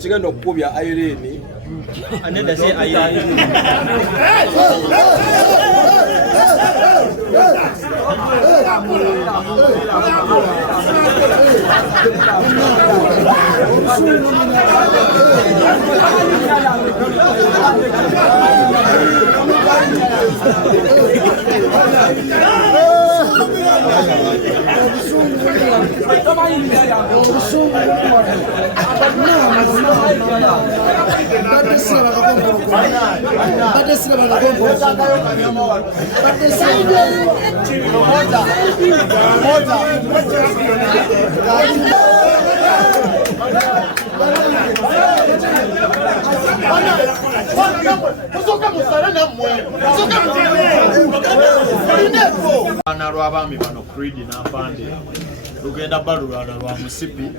Chigenda okubya Irene anenda se Irene Bana lw'abaami bano Creed n'Afande lugenda balulwana lwa musipi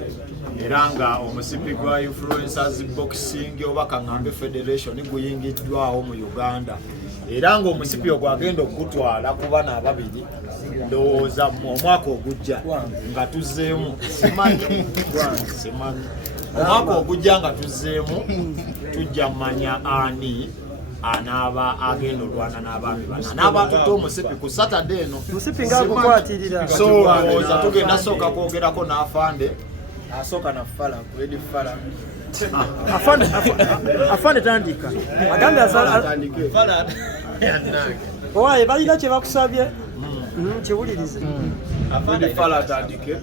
era nga omusipi gwa Influencers Boxing oba Kangambe Federation guyingiddwawo mu Uganda era nga omusipi ogwo agenda okutwala ku bana ababiri ndowooza omwaka ogujja nga tuzzeemu simanyi omwaka ogujja nga tuzzeemu tujja mmanya ani anaba agenda olwana n'abaami bana n'abatutte omusipi ku Saturday eno musipi nga gukwatirira so ndowooza tugenda sooka kwogerako n'Afande asooka na Fala Creed Fala Afande tandika agambe Fala yanage owaye balina kye bakusabye kiwulirize Creed Fala atandike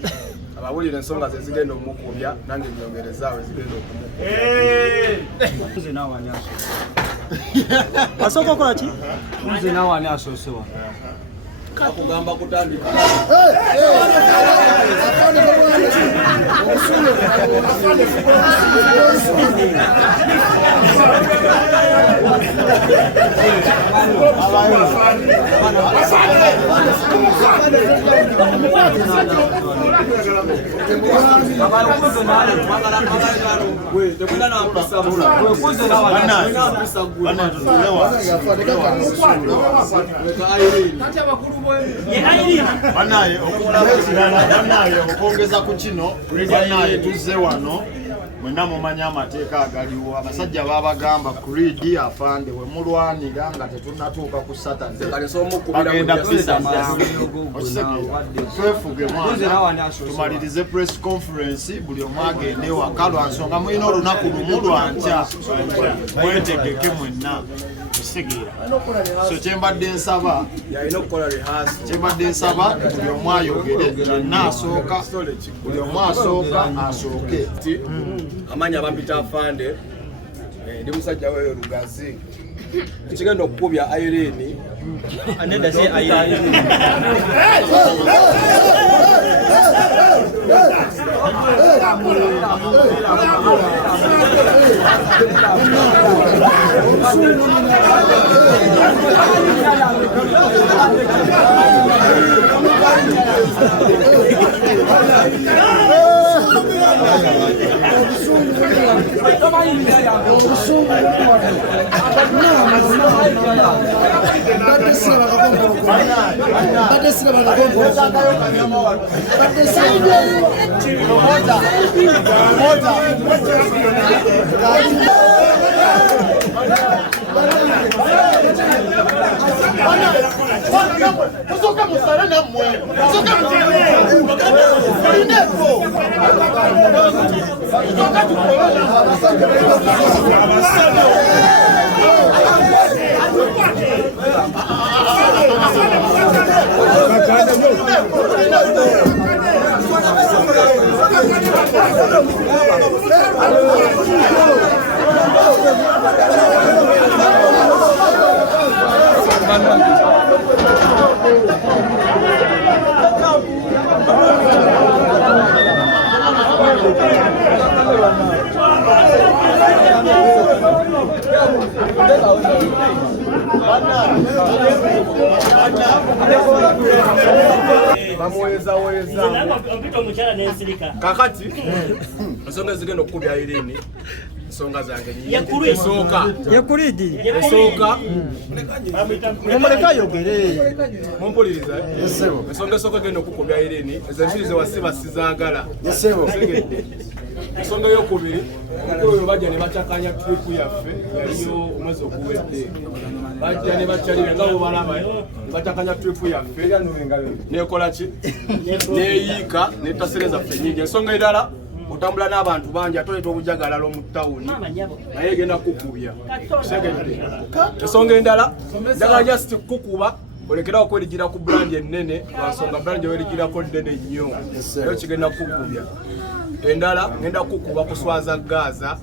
abawulira ensonga ze zigenda omukubya nange nyongerezaawo zigenda okumukubya asooka okola ki nze nawaani asoosewa kakugamba kutandika banaye okongeza ku kino banaye tuzze wano mwenna mumanya amateeka agaliwo abasajja babagamba Creed Afande we mulwanira nga tetunnatuuka ku Saturday bagenda pisa twefuge mwana tumalirize press conference buli omu agende waka lwa nsonga mulina olunaku lumu lwankya mwetegeke mwenna so kyembadde nsaba buli omu ayogere kyonna asooka buli omu asooka asooke amanya bampita Afande ndi musajja weyo Lugazi kigenda okubya Irene anenda se Irene kakati ensonga zigenda okukubya Irene ensonga zange esooka mumuleka ayogere mumpuliriza ensonga esooka egenda okukubya Irene ezo mpiri ze wasiba sizaagala ensonga eyokubiri omukulu oyo bajja ne bakyakanya tripu yaffe yaliyo omwezi oguwedde bajja ne bakyalira nga bobalaba ne bakyakanya tripu yaffe nekola ki neyiika netasereza ffe nyingi ensonga endala otambula n'abantu bangi atoleeta obujagalalo mu tawuni naye egenda kukubya segedde ensonga endala njagala just kukuba olekerawo kwerigira ku brand ennene lwansonga brand werigirako nnene nnyo nayo kigenda kukubya endala ngenda kukuba kuswaza Gaza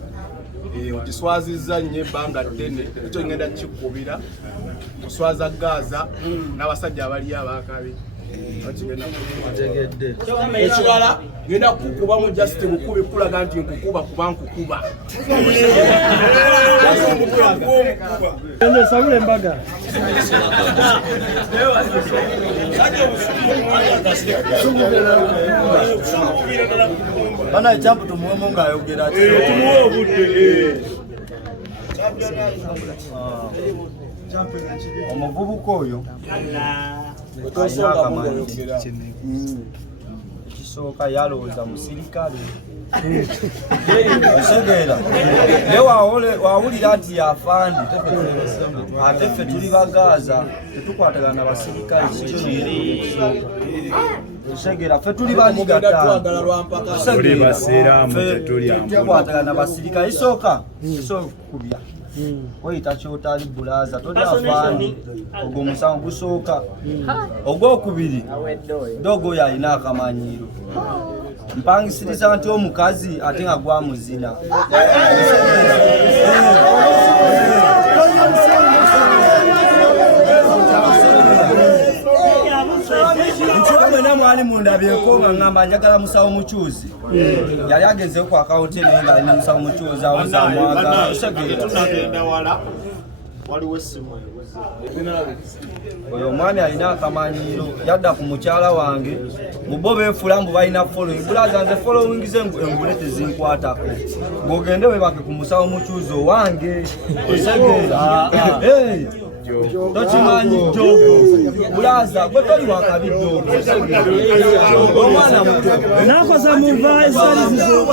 okiswazizza nnyo ebbanga ddene ekyo ngenda kikubira kuswaza Gaza n'abasajja abali abakabi ekirala ngenda kukuba mu just bukubi kulaga nti nkukuba kuba nkukuba sabula embaga bana ejambo tumuwemu ng'ayogera tumuwe obudde omuvubuka oyo ekisooka yalowooza musirikale osegeera naye wawulira nti yafandi ate ffe tuli bagaaza tetukwatagana na basirikale osegeera ffe tuli banigatatukwatagana na basirikale isooka kubya oyita kyotali bulaza toli afandi ogwo omusango gusooka ogwokubiri dogo oyo alina akamanyiiro mpangisiriza nti omukazi ate nga gwamuzina nti mwena mwali mundabyeko nga ngamba njagala musawo mukyuzi yali agezeyo ku akawunti naye nga alina musawo mukyuzi awozamwagala tunagenda wala waliwo essimu oyo omwami alina akamanyiiro yadda ku mukyala wange mubo benfula mbu balina following bulaza nze following ze engule tezinkwatako ng'ogende webake ku musawo mukyuzi owange osegeera tokimanyi dogo bulaza gwe toli wakabi dogo omwana muto nakoza muva ezalizizo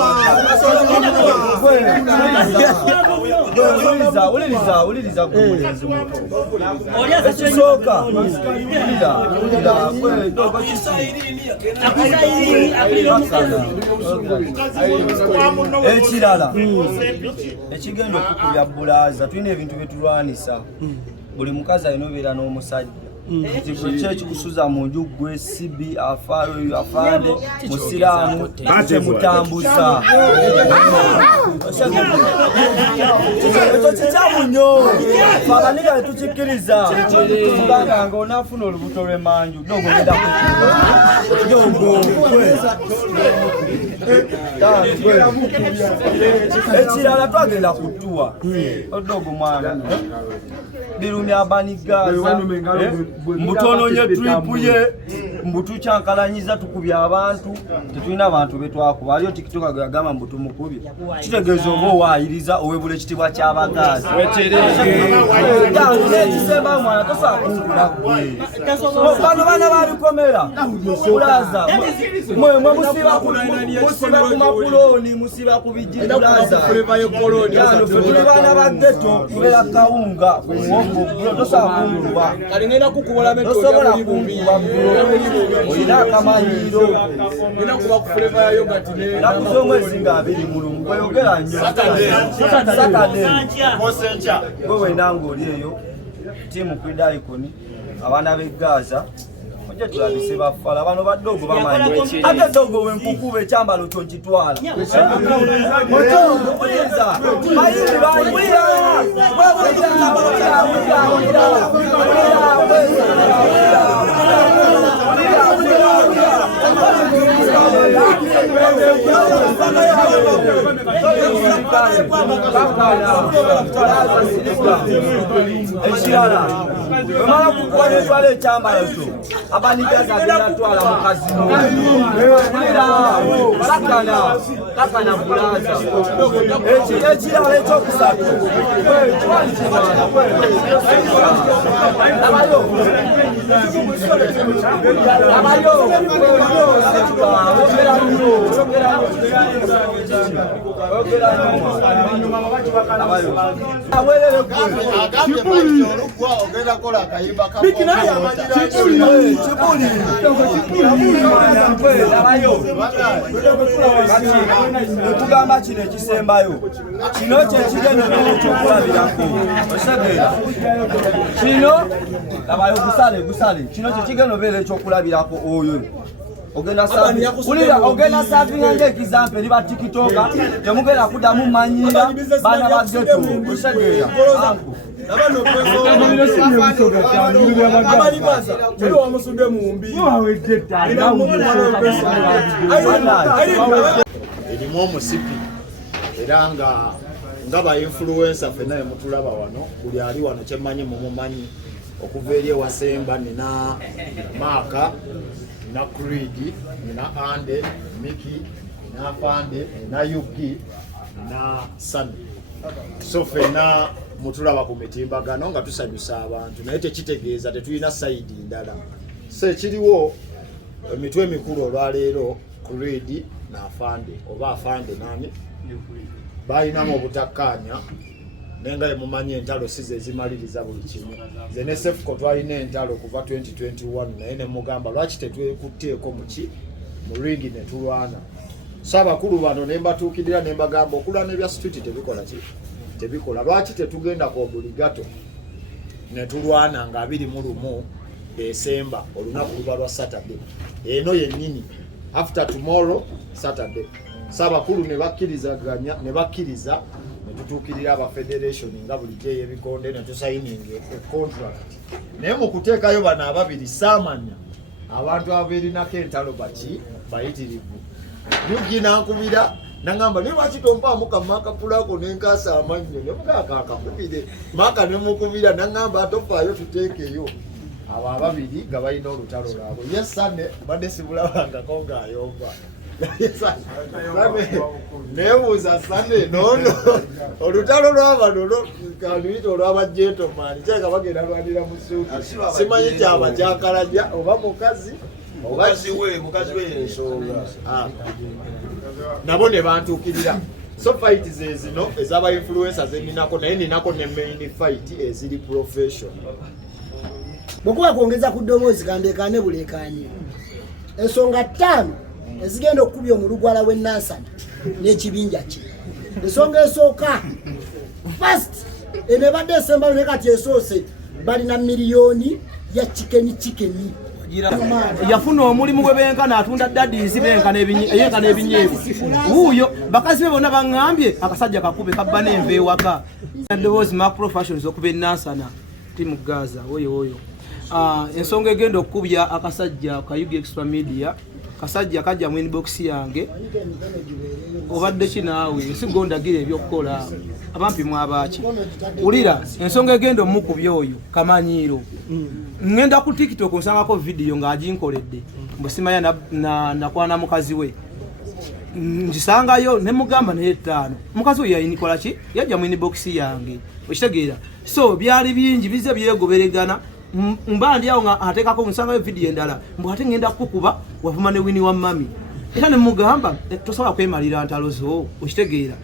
uliriza gwe mulenzi muto ekisooka ulira gwe dogo ekirala ekigenda okukubya bulaza tulina ebintu byetulwanisa buli mukazi alina obeera n'omusajja kiki ekikusuza mu nju gwe sibi afande musiraamu temutambuza ekyo kikyamu nnyo fabaniga tetukikkiriza tugamba nga onaafuna olubuto lw'emanju nogogenda kudogo ekirala twagenda kutuwa odogo mwana birumya abanigaza mbutononye tripu ye mbutukyankalanyiza tukubya abantu tetulina abantu betwakuba aliyo tikitoka gagamba mbutumukubye kitegeeza oba owaayiriza owebula ekitibwa kyabagazi ekisemba mwana tosakunkula bano bana babikomera bulaza mwe musiba ku makuloni musiba ku bijibulaza yano fe tuli baana ba geto tubeera kawunga kumuwogo tosakunkubwa tosobola kunkuba olina akamanyiiro naku z'omwezi nga 2 mulungu gweyogera nnyo satade gwe wena ng'oli eyo tiimu kuidaikoni abaana b'e Gaza ojja tulabise bafala bano badogo bamanyi ate dogo wenkukuba ekyambalo kyo nkitwala otooleza mayimbi bawulira ekirala wemala kukuba netwala ekyambalo kyo abanigaza agenda twala mu kazino kakana bulaza ekirala ekyokusatu abayo Tugamba kino ekisembayo kino kyekigenda ekyokulabirako osegeera kino labayo gusale kino kyekigenda obeera ekyokulabirako oyo ogenda savinga ngaekizampe liba tikitoka temugenda kuddamu manyira baana bageto osegeera erimu omusipi era nga ba influencer fenna mutulaba wano buli ali wano kyemanyi mumumanyi okuva eri ewasemba nina Maaka nina Creed nina Ande Miki nina Fande nina Yuki nina Sami so fenna mutulaba ku mitimbagano nga tusanyusa abantu naye tekitegeeza tetulina sayidi ndala so ekiriwo emitwe emikulu olwaleero Creed na Afande oba Afande nani balinamu obutakkaanya nenga yemumanyi entalo si ze zimaliriza buli kimu ze ne Sefco twalina entalo kuva 2021 naye ne mugamba lwaki tetwekutteeko mu ringi ne tulwana so abakulu bano ne mbatuukirira ne mbagamba okulwana ebya street tebikola lwaki tetugenda ku obuligato ne tulwana nga 21 Desemba olunaku luba lwa Saturday eno yennyini after tomorrow Saturday sabakulu ne bakkirizaganya ne bakkiriza ne tutuukirira aba federation nga bulijjo ebikonde ne tusayining contract naye mu kuteekayo bano ababiri saamanya abantu abaerinako entalo baki bayitirivu Yugi nankubira nangamba ne lwaki tompaamu kamaka pulako nenkaasa amannyo ne mukaaka akakubire Maaka ne mukubira nangamba atofaayo tuteekeyo abo ababiri nga balina olutalo lwabwe yesane badde sibulabangako ng'ayomba nebuuza Sane nono olutalo lwabano kaluyita olw'abajentomani kyeka bagenda lwanira mu suuti simanyi kyaba kyakalajja oba mukazi mukazi we ensonga nabo ne bantuukirira so fight zezino ez'aba influencers eninako naye ninako ne main fight eziri professional bwekuba kwongeza ku ddoboozi kandekane bulekanye ensonga 5 ezigenda okukubya omulugwala w'ennansana n'ekibinja kye ensonga esooka first enebadde esembayo ne kati esoose balina miliyoni ya chikeni yafuna omulimu gwe benkana atunda daddies benkana ebinyeevu wuuyo bakazi be bonna baŋŋambye akasajja kakube kabba n'enva ewaka ddoboozi mark professions okuba ennansana timu Gaza oyo ensonga egenda okukubya akasajja Kayugi Extra Media kasajja kajja mu inbox yange obadde kinaawe sigondagira ebyokukola abampi mwabaki ulira ensonga egenda omukubya oyo kamanyiiro ngenda ku TikTok nsangako video ng'aginkoledde mbusimanya nakwana mukazi we ngisangayo ne mugamba naye 5 mukazi oyo yayinikola ki yajja mu inbox yange okitegeera so byali bingi bize byegoberegana mbandi awo nga ateekako nsangayo video endala mbu ate ngenda kukuba wavuma ne wini wa mami era ne mugamba tosobola kwemalira ntalo zo okitegeera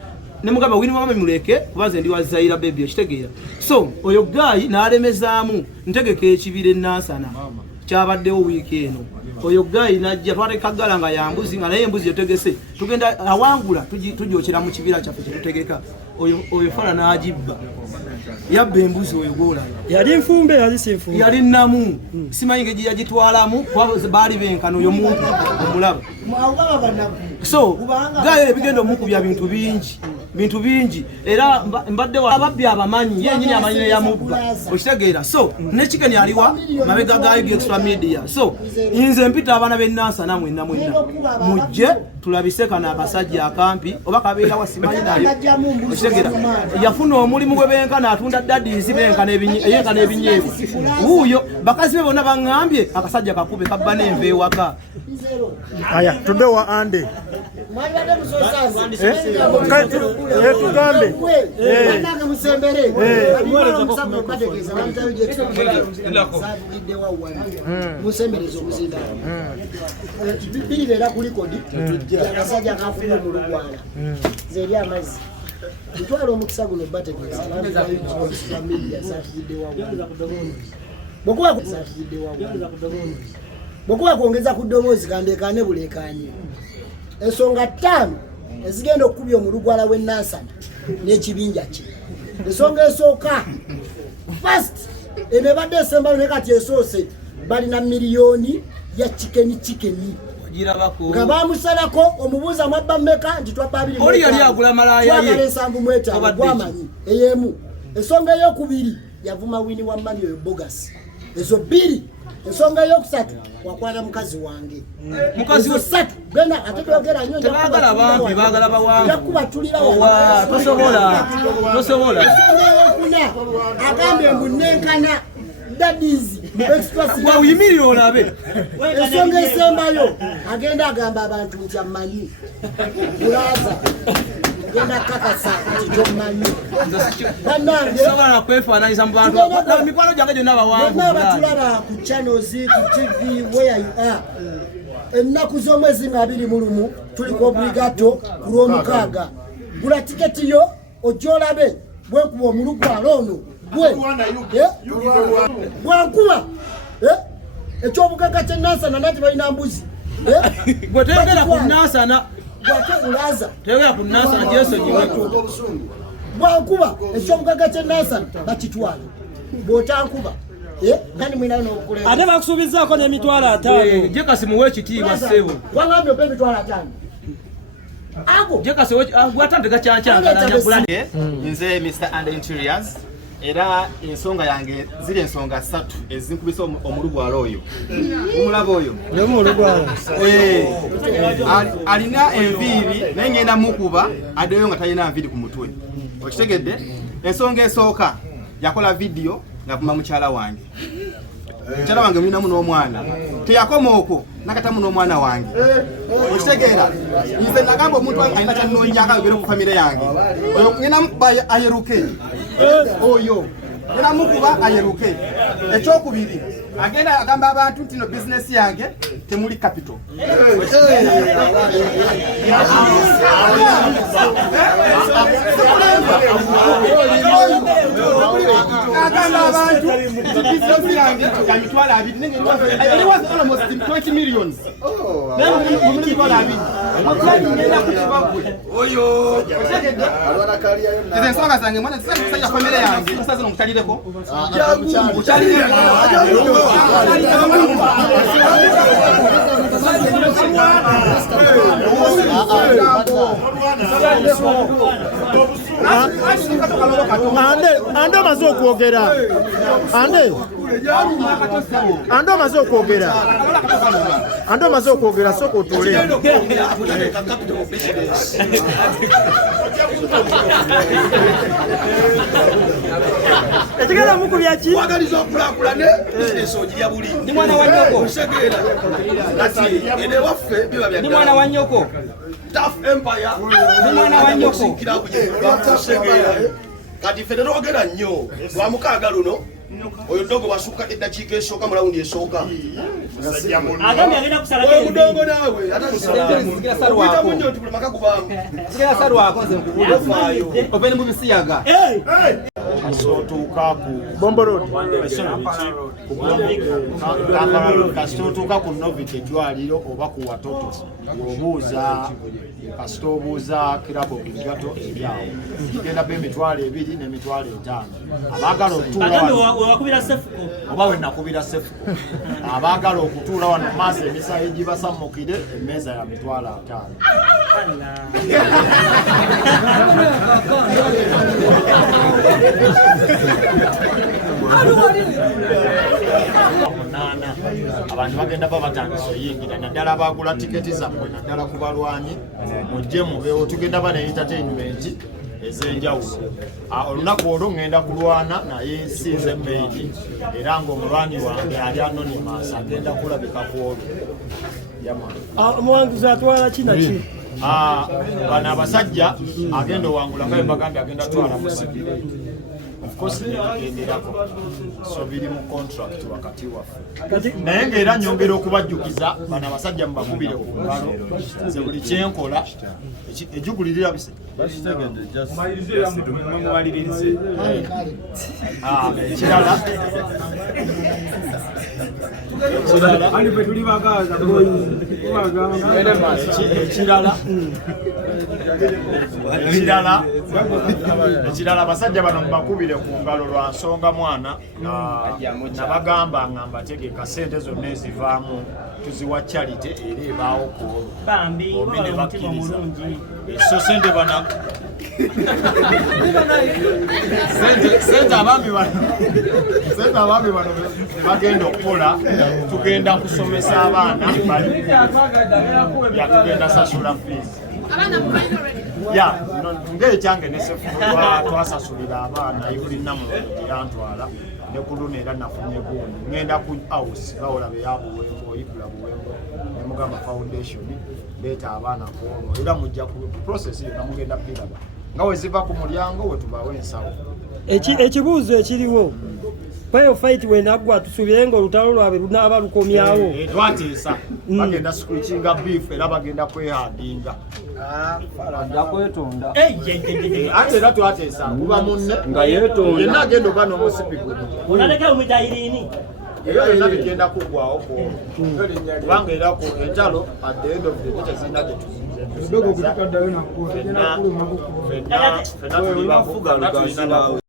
ne mugamba wini wa mami muleke kubanze ndi wa Zaira baby okitegeera so oyo gayi n'alemezaamu ntegeka ekibira ennansana kyabaddewo wiiki eno oyo gayi najja twatekagala nga yambuzi nga naye embuzi yotegese tugenda awangula tugyokera mu kibira kyaffe kyetutegeka oyo fala n'agibba yabba embuzi oyo goolaba yali nfumbe yali sinfumbe yali namu simanyi ngeri yagitwalamu baali benkana oyo muntu omulaba so gayo ebigenda omukubya bintu bingi era mbadde ababbi abamanyi yenyini amanyire yamubba okitegeera so nekikeni aliwa mabega gayo Extra Media so nze mpita abaana b'ennansana mwenna mujje tulabise kana akasajja akampi oba kabeera wasimanyi nayo okitegeera yafuna omulimu gwe benkana atunda daddies benkana ebinyeevu wuuyo bakazi be bonna baŋŋambye akasajja kakube kabba n'enva ewaka aya tudde wa Ande tugambe nange musembere omusamu bategeza musembereza omuzindalo biribeera ku likodi yakasajja kafuna omulugwala nze eri amazzi ntwala omukisa guno bategeza bwekuba kwongeza ku ddoboozi kandekane bulekanye ensonga 5 ezigenda okukubya omulugwala w'ennansana n'ekibinja kye. Ensonga esooka first enebadde esembayo ne kati esoose balina miliyoni ya chikeni nga bamusalako omubuuza mwabba mmeka nti twabba 2 oli yali agula malaya ye ensanvu mwetaano gwamanyi ey'emu. Ensonga ey'okubiri yavuma wini wa mami oyo bogas. Ezo 2. Ensonga ey'okusatu wakwana mukazi wange. Mukazi we 3 genda ate twogera nnyo tebagala bampi bagala bawangu yakuba tulira wa tosobola agambye mbu nenkana dadizi wa uyimirira olabe ensonga esembayo agenda agamba abantu nti amanyi bulaza agenda kakasa nti tomanyi bannange sobola nakwefaananyiza mu bantu mikwano gyange gyonna bawangu batulaba ku channels ku TV where you are. Ennaku z'omwezi nga 21 tuli ku obligato ku Lwomukaaga. Gula tiketi yo ojolabe bwekuba omulugwala ono bwankuba ekyobugaga ky'ennansana nati balina mbuzi gwe tegera ku nnansana bwakebulaza tegera ku nnansana gyesonyiwe bwankuba ekyobugaga ky'ennansana bakitwala bw'otankuba kandi mwina n'okulema ate bakusuubizaako n'emitwalo 5 jekasi muwe ekitiibwa ssebo wangambye opa emitwalo 5 ago jekasi gwatandika kyankyangalanya nze Mr. and Interiors era ensonga yange ziri ensonga 3 ezinkubisa omulugwala oyo omulaba oyo alina enviiri naye ngenda mukuba addeyo nga talina nviiri ku mutwe okitegedde. Ensonga esooka yakola vidiyo ngavuma mukyala wange mulinamu n'omwana teyakoma okwo nakatamu n'omwana wange okitegeera. Nze nagamba omuntu alina kyannonjanga yogere ku famire yange oyo ngenda mukuba ayeruke oyo ngenda mukuba ayeruke. Ekyokubiri agenda agamba abantu nti no bizinesi yange temuli capital. Agamba abantu bizinesi yange ya mitwalo 2 it was almost 20 millions. Oyo nze ensonga zange mwana sisajja famire yange sasa nomukyalireko ande omaze okwogera ande omaze okwogera sooka otuule ekigenda mukubya ki wagaliza okulakulane bizinesi ogirya buli ndi mwana wa nnyoko ene waffe biba ndi mwana wa nnyoko Tough Empire ndi mwana wa nnyoko kati ffe tetwogera nnyo lwa mukaaga luno oyo dogo wasuka eddakiika esooka mu lawundi esooka mudongo naawe ata munyo nti buli maka gubaamu oveni mubisiyaga kasootuuka ku bomborod kasootuuka ku novit eddwaliro oba ku watoto obuuza kasita obuuza kirabo bigato ebyawo genda be emitwalo 2 n'emitwalo 5 abaagala okutuula oba we nakubira sefuko abaagala okutuula wano maaso emisayi gibasammukire emmeeza ya mitwalo 5 abantu bagenda babatandisa oyingira naddala bagula tiketi zammwe naddala ku balwanyi mujje mubeewo tugenda bana entertainment ez'enjawulo. Olunaku olwo ngenda kulwana naye sinze maini era ng'omulwanyi wange ali anonymous agenda kulabika ku olwo omuwanguzi atwala ki naki bano abasajja agenda owangula nga bembagambye agenda twala musipi of course nebigenderako so biri mu contract wakati waffe naye ngaera nyongera okubajjukiza bano abasajja mubakubire ku ngalo nze buli kyenkola ejugulirira bise ekirala ekirala basajja bano mubakubire ku ngalo lwa nsonga mwana nabagamba ngamba tegeka sente zonna ezivaamu tuziwa charity era ebaawo kuolwo ne bakkiriza so sente bana sente abaami bano bagenda okukola tugenda kusomesa abaana yatugenda sasula fees ngaekyange twasasulira abaana ibulinamu yantwala ne ku luno era nafunye gundi ngenda ku house bawola beyabuwengo oyigula buwengo nemugamba foundation leeta abaana kuolwo era mujja ku process yonna mugenda kwiraba nga weziva ku mulyango wetubawo ensawo ekibuuzo ekiriwo payo fight wenagwa tusuubire nga olutalo lwabwe lunaaba lukomyawo twateesa bagenda sikuikinga beef era bagenda kwehadinga ate era twateesa kuba munne yenna agenda oba n'omusipi era yonna bigenda kuggwawo kubanga era ku entalo at the end of the day tezirina gye tuzize